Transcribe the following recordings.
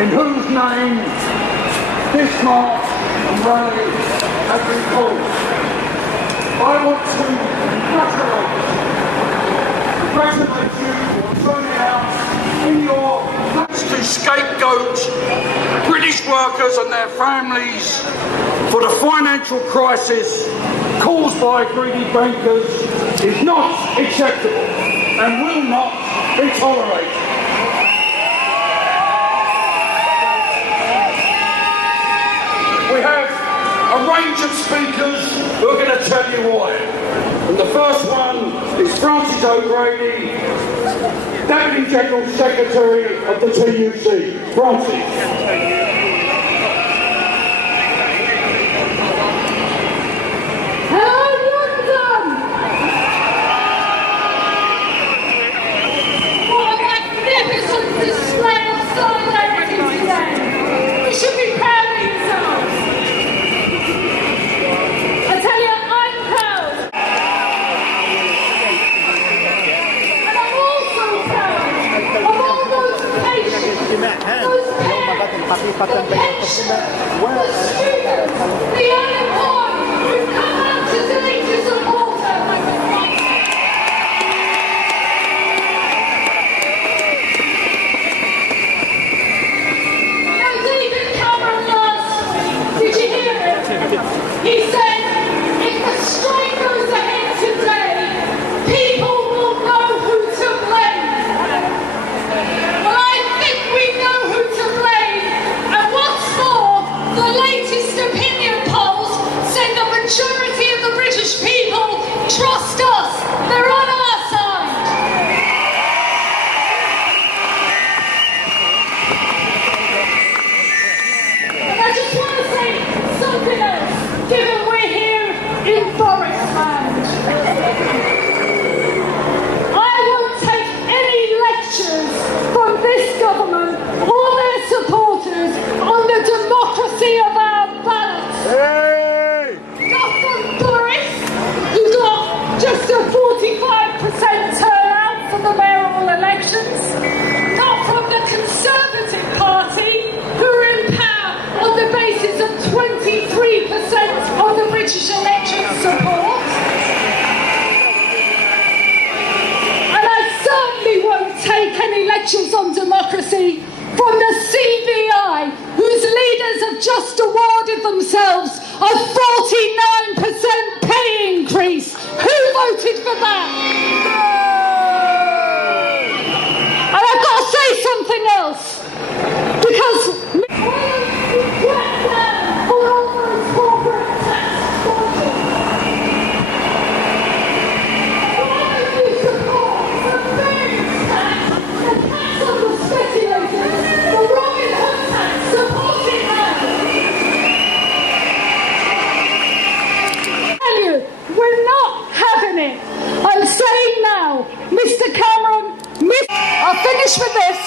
in whose name this march and rally has been called. I want to congratulate you for turning out in your efforts to scapegoat British workers and their families for the financial crisis caused by greedy bankers is not acceptable and will not be tolerated. We have a range of speakers who are going to tell you why. And the first one is Francis O'Grady, Deputy General Secretary of the TUC. Francis. On democracy from the CBI, whose leaders have just awarded themselves a 49% pay increase. Who voted for that? And I've got to say something else, because finish with this.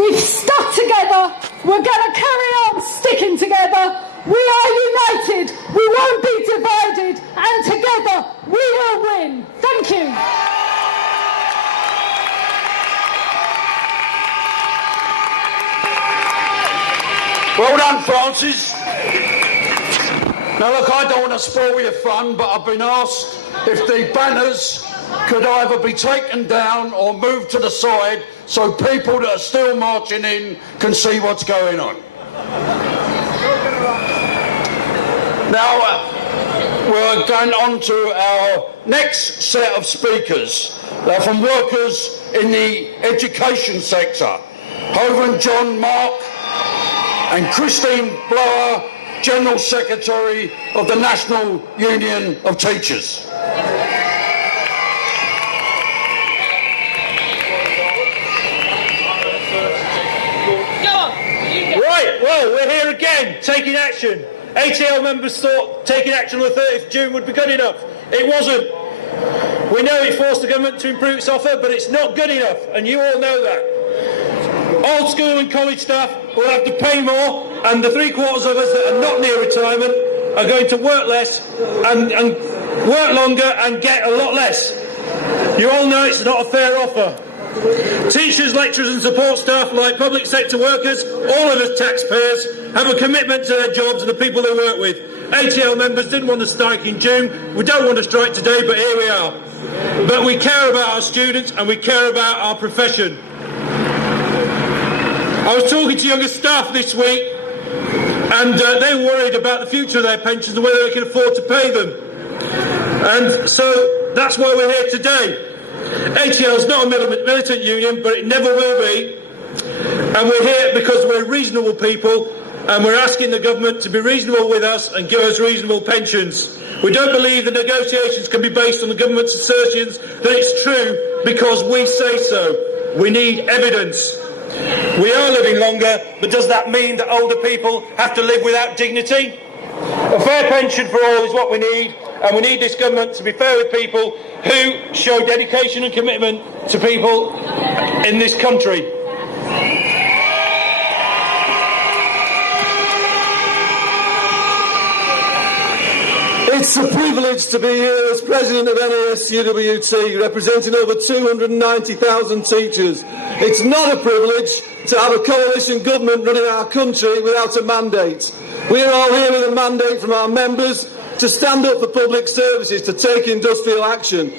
We've stuck together. We're going to carry on sticking together. We are united. We won't be divided. And together we will win. Thank you. Well done, Francis. Now look, I don't want to spoil your fun, but I've been asked if the banners could either be taken down or moved to the side so people that are still marching in can see what's going on. Now, we're going on to our next set of speakers. They're from workers in the education sector. Reverend John Mark and Christine Blower, General Secretary of the National Union of Teachers. Right, well, we're here again, taking action. ATL members thought taking action on the 30th of June would be good enough. It wasn't. We know it forced the government to improve its offer, but it's not good enough, and you all know that. Old school and college staff will have to pay more, and the three-quarters of us that are not near retirement are going to work less and work longer and get a lot less. You all know it's not a fair offer. Teachers, lecturers and support staff, like public sector workers, all of us taxpayers, have a commitment to their jobs and the people they work with. ATL members didn't want to strike in June. We don't want to strike today, but here we are. But we care about our students and we care about our profession. I was talking to younger staff this week, and they were worried about the future of their pensions and whether they can afford to pay them. And so that's why we're here today. ATL is not a militant union, but it never will be. And we're here because we're reasonable people, and we're asking the government to be reasonable with us and give us reasonable pensions. We don't believe the negotiations can be based on the government's assertions that it's true because we say so. We need evidence. We are living longer, but does that mean that older people have to live without dignity? A fair pension for all is what we need, and we need this government to be fair with people who show dedication and commitment to people in this country. It's a privilege to be here as President of NASUWT, representing over 290,000 teachers. It's not a privilege to have a coalition government running our country without a mandate. We are all here with a mandate from our members to stand up for public services, to take industrial action.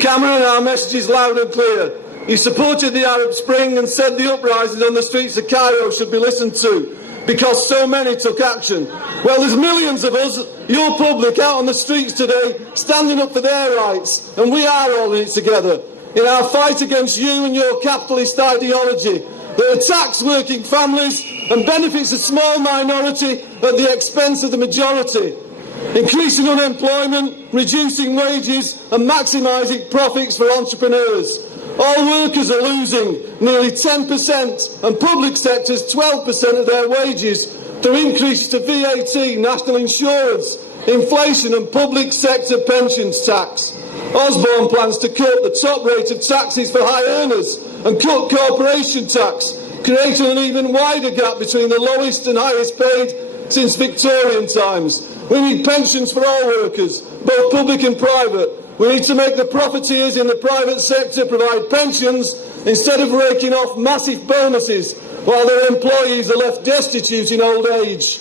Cameron, our message is loud and clear. He supported the Arab Spring and said the uprisings on the streets of Cairo should be listened to because so many took action. Well, there's millions of us, your public, out on the streets today standing up for their rights, and we are all in it together in our fight against you and your capitalist ideology that attacks working families and benefits a small minority at the expense of the majority, increasing unemployment, reducing wages and maximising profits for entrepreneurs. All workers are losing nearly 10% and public sectors 12% of their wages through increases to VAT, national insurance, inflation and public sector pensions tax. Osborne plans to cut the top rate of taxes for high earners and cut corporation tax, creating an even wider gap between the lowest and highest paid since Victorian times. We need pensions for all workers, both public and private. We need to make the profiteers in the private sector provide pensions instead of raking off massive bonuses while their employees are left destitute in old age.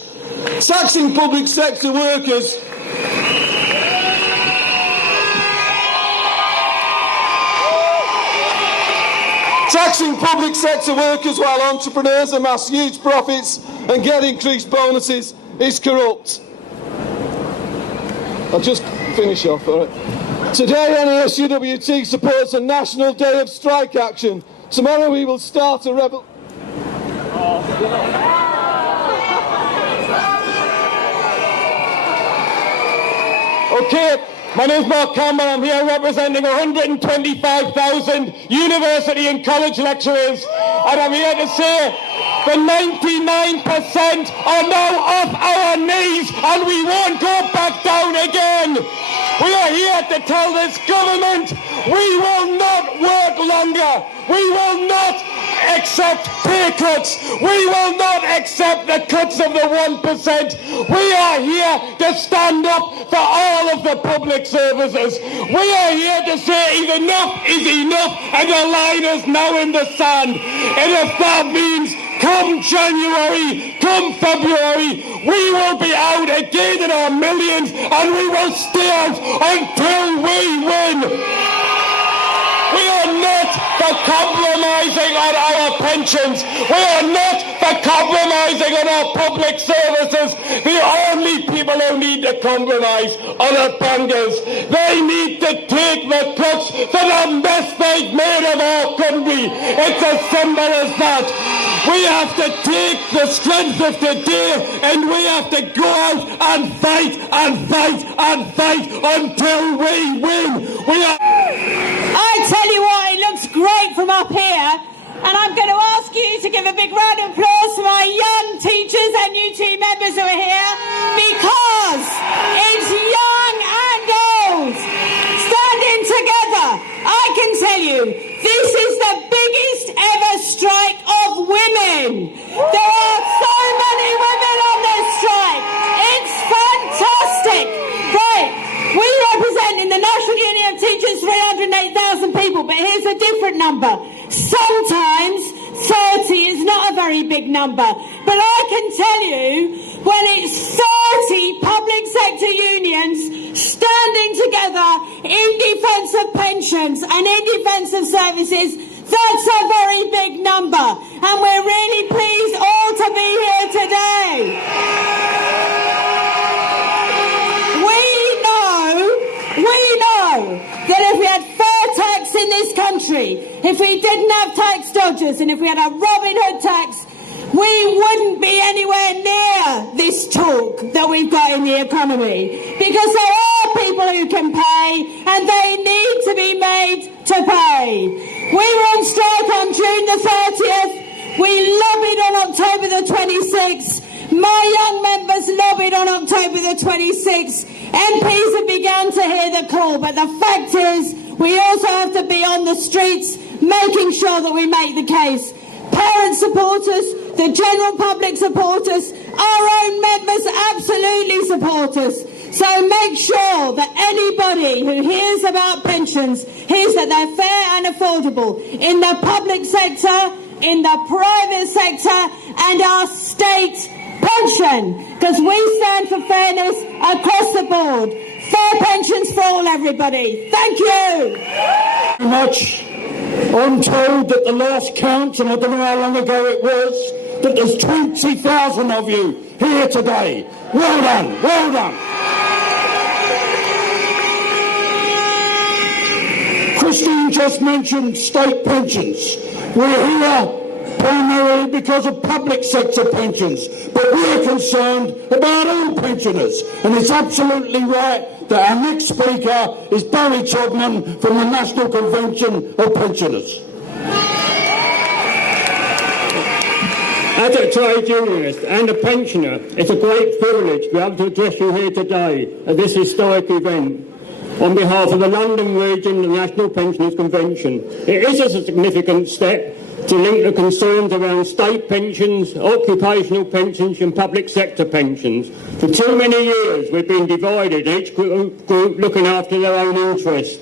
Taxing public sector workers while entrepreneurs amass huge profits and get increased bonuses is corrupt. I'll just finish off, all right. Today, NASUWT supports a national day of strike action. Tomorrow we will start a rebel... Okay, my name is Mark Campbell. I'm here representing 125,000 university and college lecturers, and I'm here to say The 99% are now off our knees, and we won't go back down again. We are here to tell this government we will not work longer. We will not accept pay cuts. We will not accept the cuts of the 1%. We are here to stand up for all of the public services. We are here to say enough is enough, and the line is now in the sand. And if that means come January, come February, we will be out again in our millions, and we will stay out until we win. We are not for compromising on our pensions. We are not for compromising on our public services. The only people who need to compromise are the bankers. They need to take the cuts for the mess they've made of our country. It's as simple as that. We have to take the strength of today, and we have to go out and fight and fight and fight until we win. I tell you what, it looks great from up here, and I'm going to ask you to give a big round of applause for my young teachers and UT members who are here, because it's young and old standing together. I can tell you, this is the biggest ever strike of women. There are so many women on this strike. It's fantastic. Right, we represent in the National Union of Teachers 308,000 people, but here's a different number. Sometimes 30 is not a very big number, but I can tell you, when it's 30 public sector unions standing together in defence of pensions and in defence of services, that's a very big number, and we're really pleased all to be here today. We know that if we had fair tax in this country, if we didn't have tax dodgers, and if we had a Robin Hood tax, we wouldn't be anywhere near this talk that we've got in the economy. Because there are people who can pay, and they need to be made to pay. We were on strike on June the 30th. We lobbied on October the 26th. My young members lobbied on October the 26th. MPs have begun to hear the call, but the fact is we also have to be on the streets making sure that we make the case. Parent supporters, the general public supporters, our own members absolutely support us. So make sure that anybody who hears about pensions hears that they're fair and affordable in the public sector, in the private sector, and our state pension, because we stand for fairness across the board. Fair pensions for all, everybody. Thank you. Very much. I'm told that the last count, and I don't know how long ago it was, that there's 20,000 of you here today. Well done, well done. Christine just mentioned state pensions. We're here primarily because of public sector pensions, but we're concerned about all pensioners, and it's absolutely right that our next speaker is Barry Todman from the National Convention of Pensioners. As a trade unionist and a pensioner, it's a great privilege to be able to address you here today at this historic event. On behalf of the London region and the National Pensioners Convention, it is a significant step to link the concerns around state pensions, occupational pensions and public sector pensions. For too many years we've been divided, each group looking after their own interests.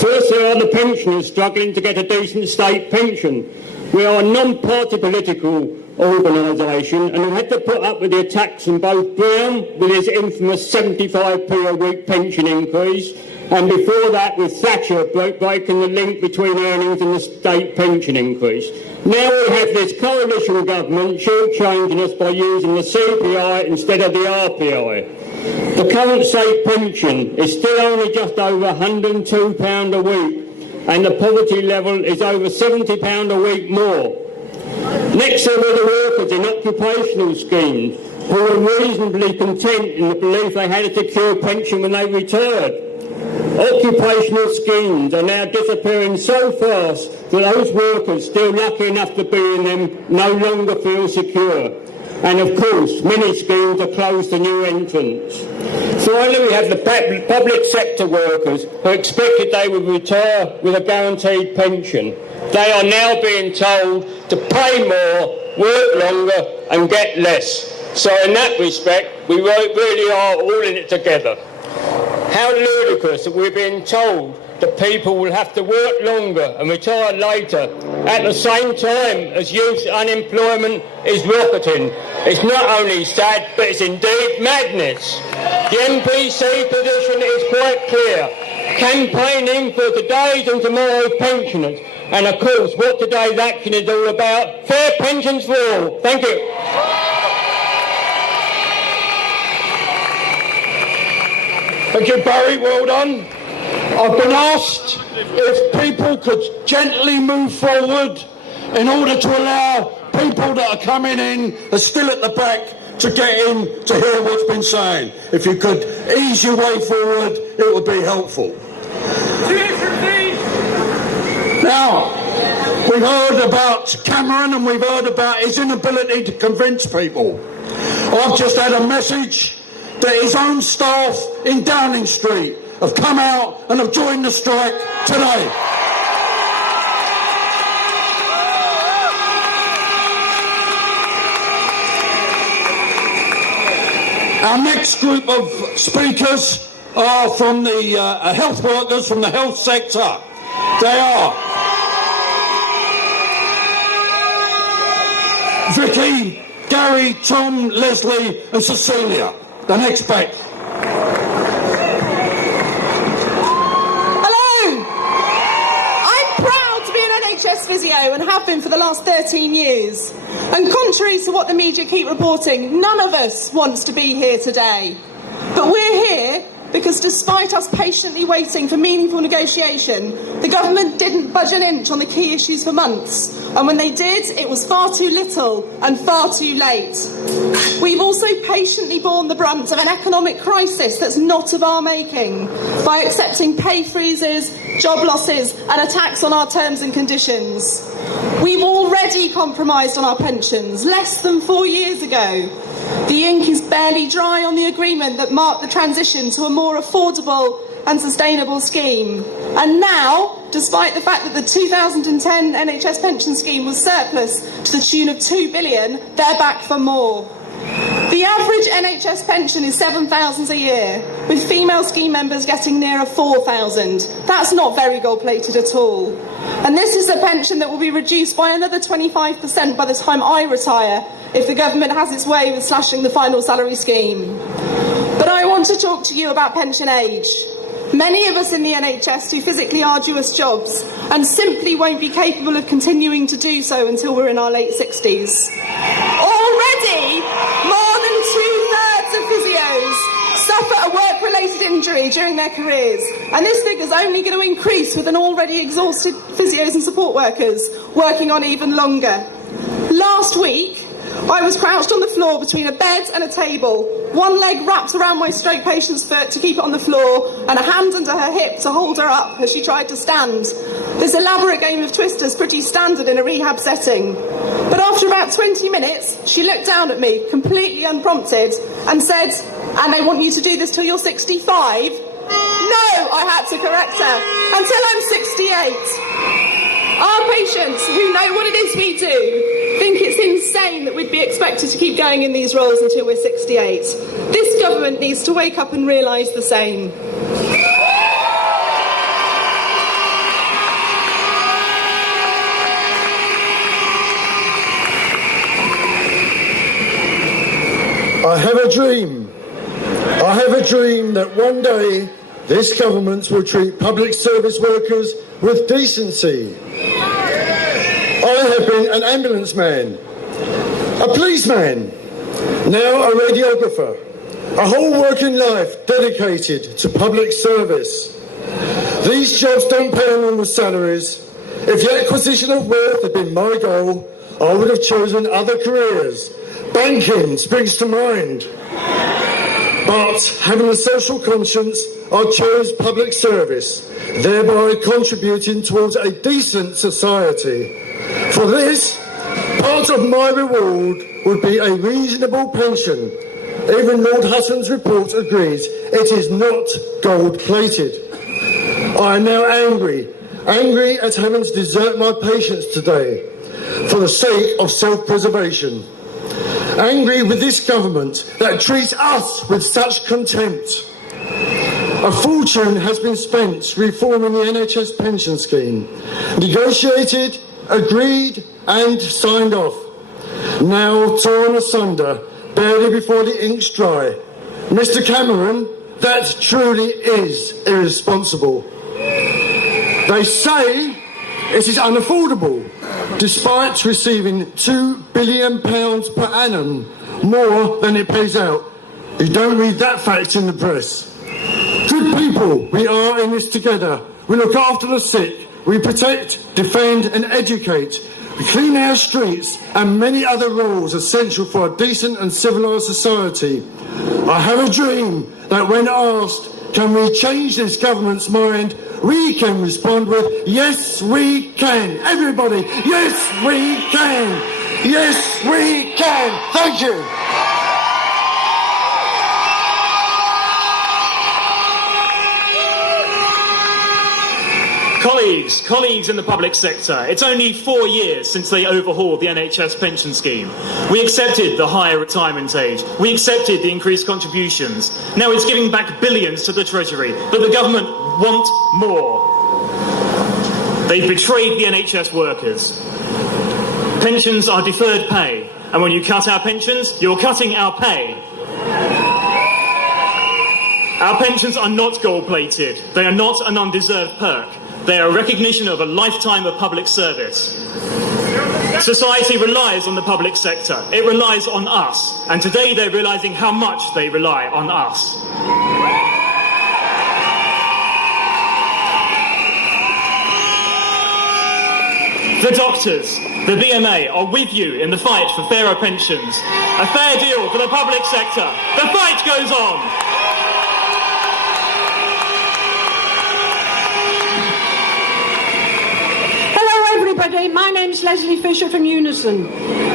First, there are the pensioners struggling to get a decent state pension. We are a non-party political organisation and have had to put up with the attacks from both Brown with his infamous 75p a week pension increase, and before that with Thatcher breaking the link between earnings and the state pension increase. Now we have this coalition government shortchanging us by using the CPI instead of the RPI. The current state pension is still only just over £102 a week, and the poverty level is over £70 a week more. Next are the workers in occupational schemes who are reasonably content in the belief they had a secure pension when they retired. Occupational schemes are now disappearing so fast that those workers still lucky enough to be in them no longer feel secure. And of course, many schemes are closed to new entrants. Finally, we have the public sector workers who expected they would retire with a guaranteed pension. They are now being told to pay more, work longer and get less. So in that respect, we really are all in it together. How ludicrous that we're being told that people will have to work longer and retire later at the same time as youth unemployment is rocketing. It's not only sad, but it's indeed madness. The MPC position is quite clear. Campaigning for today's and tomorrow's pensioners. And of course, what today's action is all about, fair pensions for all. Thank you. Thank you, Barry. Well done. I've been asked if people could gently move forward in order to allow people that are coming in, are still at the back, to get in to hear what's been saying. If you could ease your way forward, it would be helpful. Now, we've heard about Cameron and we've heard about his inability to convince people. I've just had a message that his own staff in Downing Street have come out and have joined the strike today. Our next group of speakers are from the health workers from the health sector. They are Vicky, Gary, Tom, Leslie and Cecilia. The next batch. Hello! I'm proud to be an NHS physio and have been for the last 13 years. And contrary to what the media keep reporting, none of us wants to be here today. But we're here because despite us patiently waiting for meaningful negotiation, the government didn't budge an inch on the key issues for months. And when they did, it was far too little and far too late. We've also patiently borne the brunt of an economic crisis that's not of our making by accepting pay freezes, job losses and attacks on our terms and conditions. We've already compromised on our pensions less than 4 years ago. The ink is barely dry on the agreement that marked the transition to a more affordable and sustainable scheme. And now, despite the fact that the 2010 NHS pension scheme was surplus to the tune of £2 billion, they're back for more. The average NHS pension is £7,000 a year, with female scheme members getting nearer £4,000. That's not very gold-plated at all. And this is a pension that will be reduced by another 25% by the time I retire, if the government has its way with slashing the final salary scheme. But I want to talk to you about pension age. Many of us in the NHS do physically arduous jobs and simply won't be capable of continuing to do so until we're in our late 60s. Already, more than 2/3 of physios suffer a work-related injury during their careers, and this figure's only going to increase with an already exhausted physios and support workers working on even longer. Last week, I was crouched on the floor between a bed and a table, one leg wrapped around my stroke patient's foot to keep it on the floor, and a hand under her hip to hold her up as she tried to stand. This elaborate game of Twister's pretty standard in a rehab setting. But after about 20 minutes, she looked down at me, completely unprompted, and said, "And they want you to do this till you're 65? No, I had to correct her, until I'm 68. Our patients, who know what it is we do, think it's insane that we'd be expected to keep going in these roles until we're 68. This government needs to wake up and realise the same." I have a dream. I have a dream that one day this government will treat public service workers with decency. I have been an ambulance man, a policeman, now a radiographer, a whole working life dedicated to public service. These jobs don't pay enormous salaries. If the acquisition of wealth had been my goal, I would have chosen other careers. Banking springs to mind. But having a social conscience I chose public service, thereby contributing towards a decent society. For this, part of my reward would be a reasonable pension. Even Lord Hutton's report agrees it is not gold-plated. I am now angry at having to desert my patients today for the sake of self-preservation. Angry with this government that treats us with such contempt. A fortune has been spent reforming the NHS pension scheme, negotiated, agreed and signed off. Now torn asunder, barely before the ink's dry. Mr. Cameron, that truly is irresponsible. They say it is unaffordable, despite receiving £2 billion per annum, more than it pays out. You don't read that fact in the press. Good people, we are in this together. We look after the sick, we protect, defend and educate. We clean our streets and many other roles essential for a decent and civilised society. I have a dream that when asked, can we change this government's mind, we can respond with, yes, we can. Everybody, yes, we can. Yes, we can. Thank you. Colleagues in the public sector, it's only 4 years since they overhauled the NHS pension scheme. We accepted the higher retirement age. We accepted the increased contributions. Now it's giving back billions to the Treasury, but the government want more. They've betrayed the NHS workers. Pensions are deferred pay, and when you cut our pensions, you're cutting our pay. Our pensions are not gold-plated. They are not an undeserved perk. They are a recognition of a lifetime of public service. Society relies on the public sector. It relies on us. And today they're realising how much they rely on us. The doctors, the BMA, are with you in the fight for fairer pensions. A fair deal for the public sector. The fight goes on. My name's Leslie Fisher from Unison.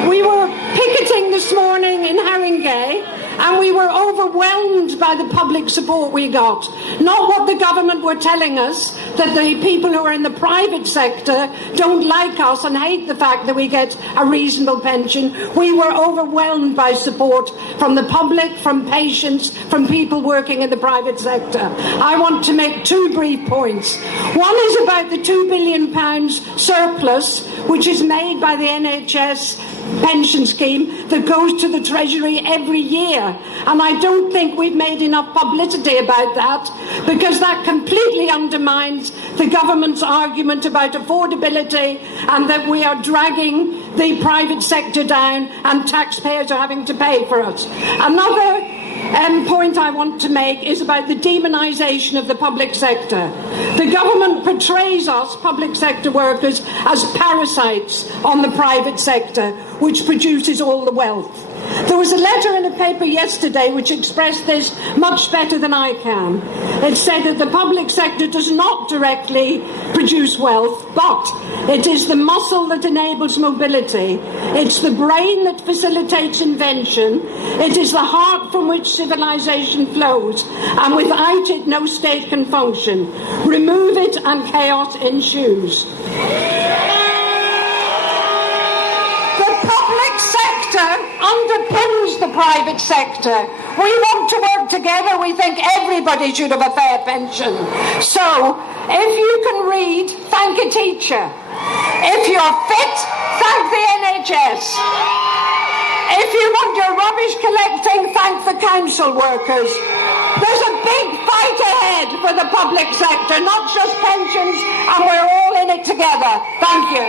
We were picketing this morning in Haringey and we were overwhelmed by the public support we got. Not what the government were telling us, that the people who are in the private sector don't like us and hate the fact that we get a reasonable pension. We were overwhelmed by support from the public, from patients, from people working in the private sector. I want to make 2 brief points. One is about the £2 billion surplus which is made by the NHS pension scheme that goes to the Treasury every year. And I don't think we've made enough publicity about that, because that completely undermines the government's argument about affordability and that we are dragging the private sector down and taxpayers are having to pay for it. Another point I want to make is about the demonisation of the public sector. The government portrays us, public sector workers, as parasites on the private sector, which produces all the wealth. There was a letter in a paper yesterday which expressed this much better than I can. It said that the public sector does not directly produce wealth, but it is the muscle that enables mobility. It's the brain that facilitates invention. It is the heart from which civilization flows, and without it no state can function. Remove it and chaos ensues. Underpins the private sector. We want to work together. We think everybody should have a fair pension. So, if you can read, thank a teacher. If you're fit, thank the NHS. If you want your rubbish collecting, thank the council workers. There's a big fight ahead for the public sector, not just pensions, and we're all in it together. Thank you.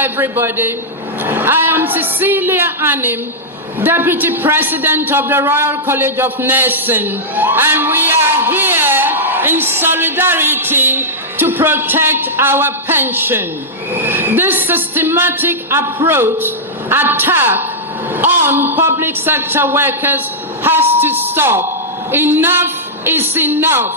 Everybody. I am Cecilia Annim, Deputy President of the Royal College of Nursing, and we are here in solidarity to protect our pension. This systematic attack on public sector workers has to stop. Enough is enough.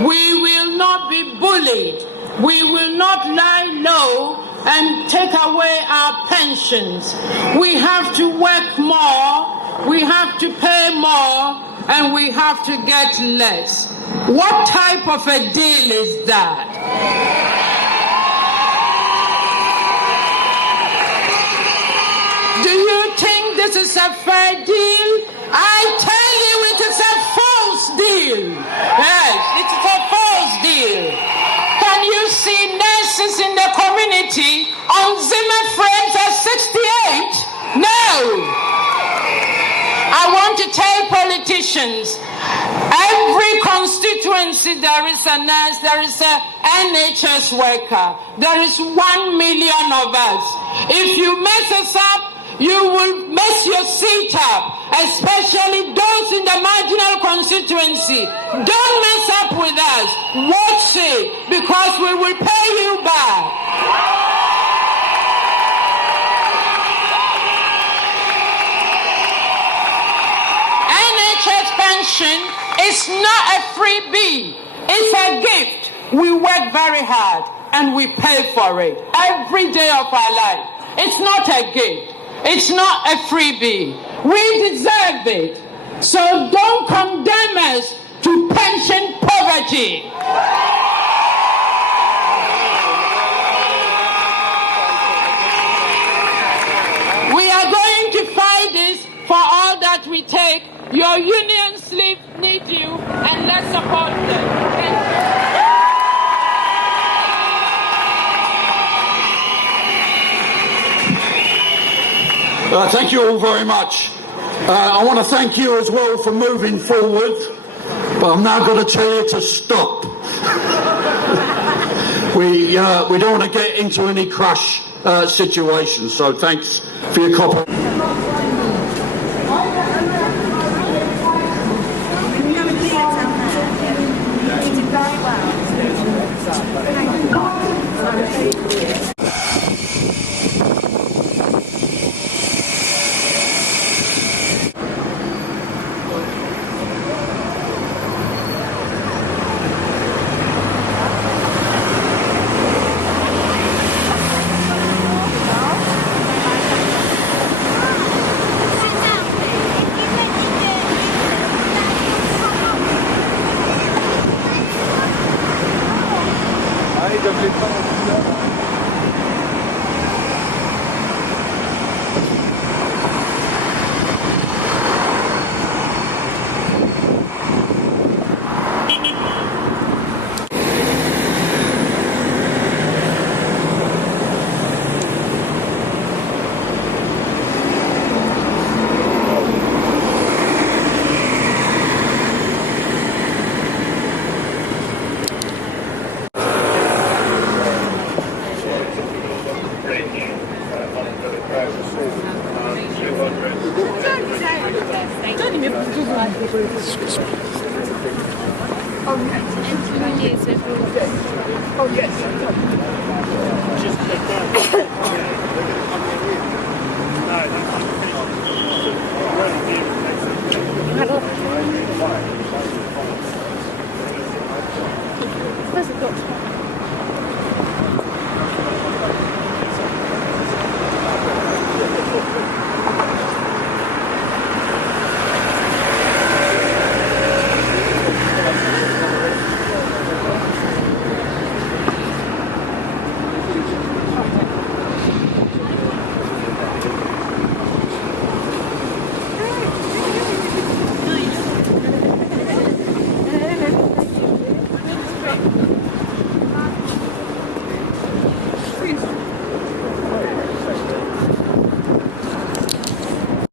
We will not be bullied. We will not lie low and take away our pensions. We have to work more, we have to pay more, and we have to get less. What type of a deal is that? Do you think this is a fair deal? I tell you it is a false deal. Yes, it's a false deal. Can you see nurses in the community on Zimmer frames at 68? No. I want to tell politicians, every constituency there is a nurse, there is a NHS worker. There is 1 million of us. If you mess us up, you will mess your seat up, especially those in the marginal constituency. Don't mess up with us. Watch it, because we will pay you back. Pension is not a freebie. It's a gift. We work very hard and we pay for it every day of our life. It's not a gift. It's not a freebie. We deserve it. So don't condemn us to pension poverty. We are going to fight this for all that we take. Your unions need you, and let's support them. Thank you all very much. I want to thank you as well for moving forward, but I'm now going to tell you to stop. We don't want to get into any crash situations, so thanks for your cooperation.